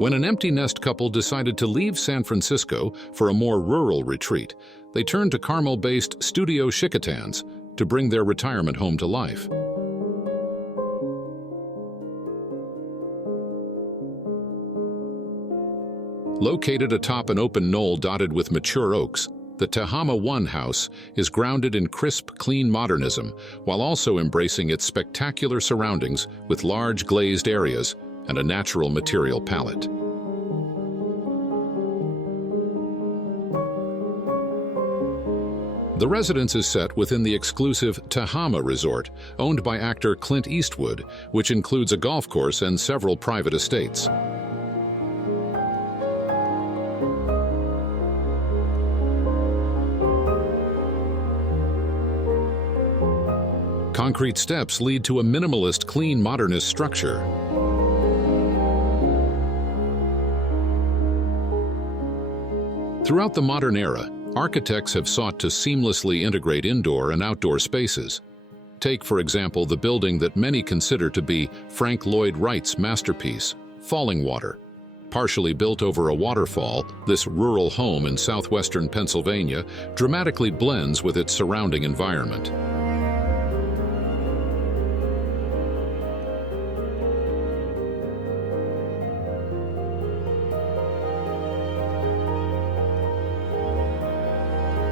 When an empty nest couple decided to leave San Francisco for a more rural retreat, they turned to Carmel-based Studio Schicketanz to bring their retirement home to life. Located atop an open knoll dotted with mature oaks, the Tehama 1 house is grounded in crisp, clean modernism, while also embracing its spectacular surroundings with large glazed areas and a natural material palette. The residence is set within the exclusive Tehama Resort, owned by actor Clint Eastwood, which includes a golf course and several private estates. Concrete steps lead to a minimalist, clean, modernist structure. Throughout the modern era, architects have sought to seamlessly integrate indoor and outdoor spaces. Take, for example, the building that many consider to be Frank Lloyd Wright's masterpiece, Falling Water. Partially built over a waterfall, this rural home in southwestern Pennsylvania dramatically blends with its surrounding environment.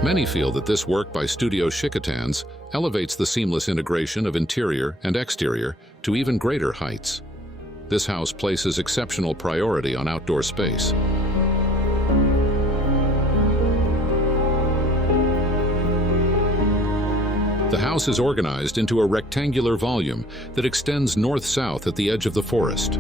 Many feel that this work by Studio Schicketanz elevates the seamless integration of interior and exterior to even greater heights. This house places exceptional priority on outdoor space. The house is organized into a rectangular volume that extends north-south at the edge of the forest.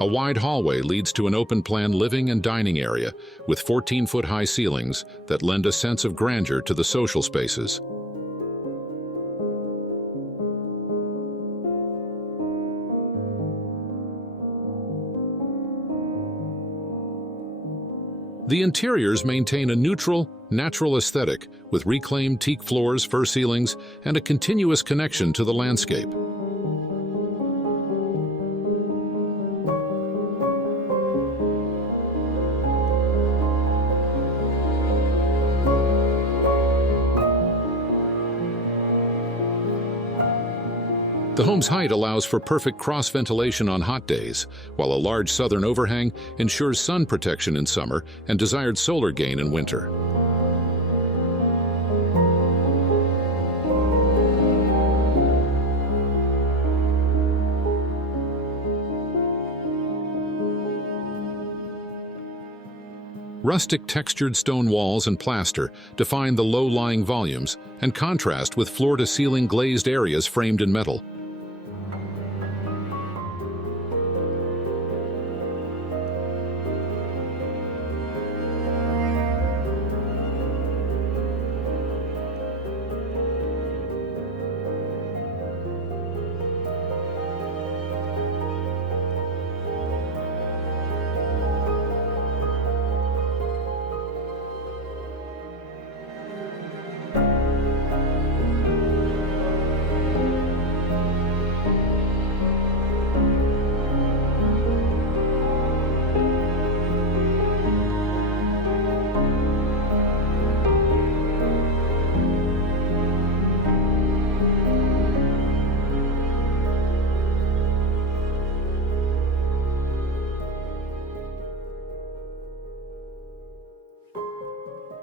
A wide hallway leads to an open-plan living and dining area with 14-foot-high ceilings that lend a sense of grandeur to the social spaces. The interiors maintain a neutral, natural aesthetic with reclaimed teak floors, fir ceilings, and a continuous connection to the landscape. The home's height allows for perfect cross-ventilation on hot days, while a large southern overhang ensures sun protection in summer and desired solar gain in winter. Rustic textured stone walls and plaster define the low-lying volumes and contrast with floor-to-ceiling glazed areas framed in metal.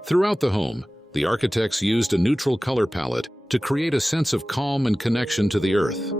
Throughout the home, the architects used a neutral color palette to create a sense of calm and connection to the earth.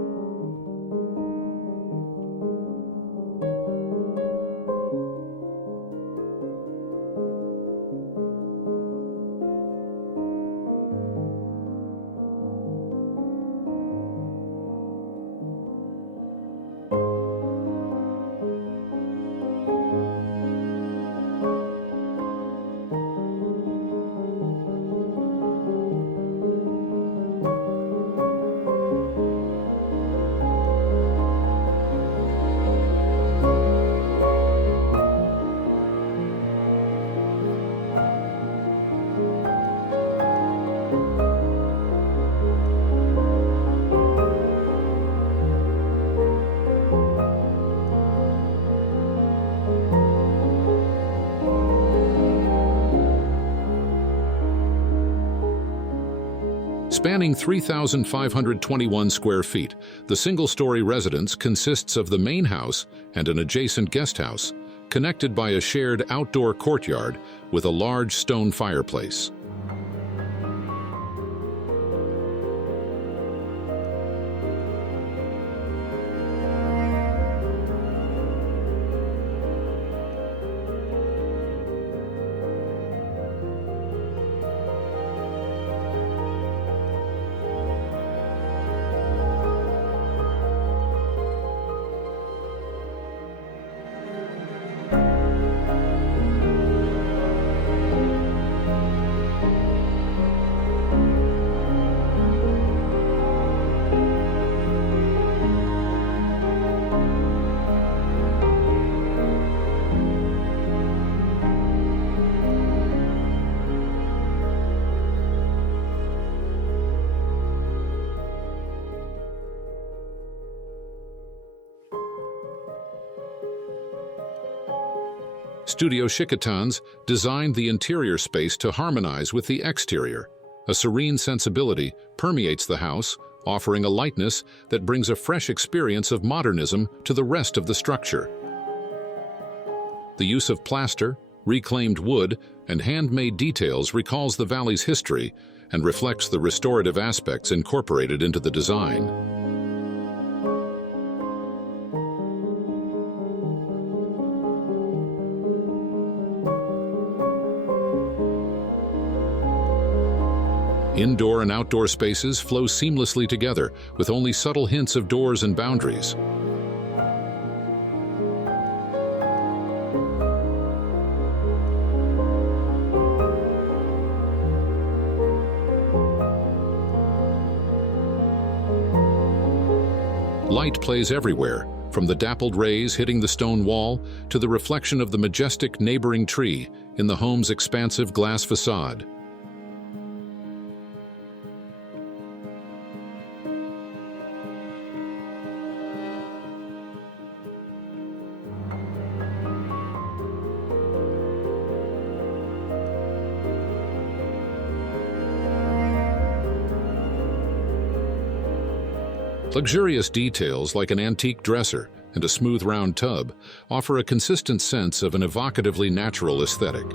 Spanning 3,521 square feet, the single-story residence consists of the main house and an adjacent guest house, connected by a shared outdoor courtyard with a large stone fireplace. Studio Schicketanz designed the interior space to harmonize with the exterior. A serene sensibility permeates the house, offering a lightness that brings a fresh experience of modernism to the rest of the structure. The use of plaster, reclaimed wood, and handmade details recalls the valley's history and reflects the restorative aspects incorporated into the design. Indoor and outdoor spaces flow seamlessly together, with only subtle hints of doors and boundaries. Light plays everywhere, from the dappled rays hitting the stone wall to the reflection of the majestic neighboring tree in the home's expansive glass facade. Luxurious details like an antique dresser and a smooth round tub offer a consistent sense of an evocatively natural aesthetic.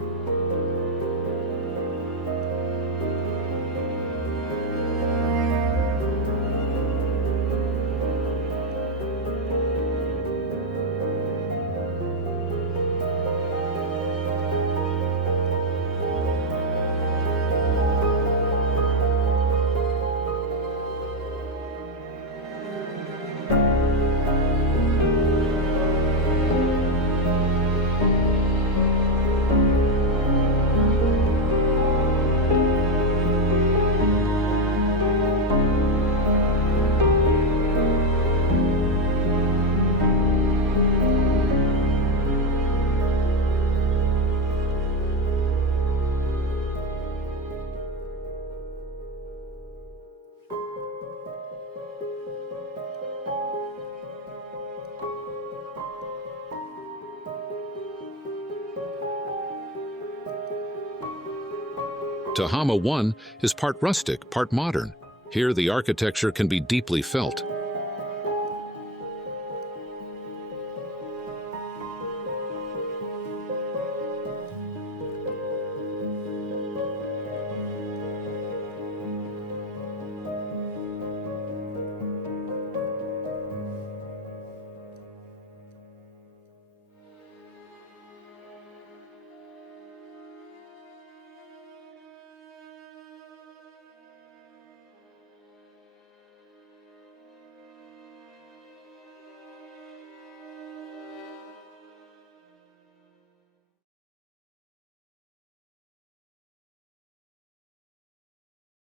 Tehama 1 is part rustic, part modern. Here, the architecture can be deeply felt.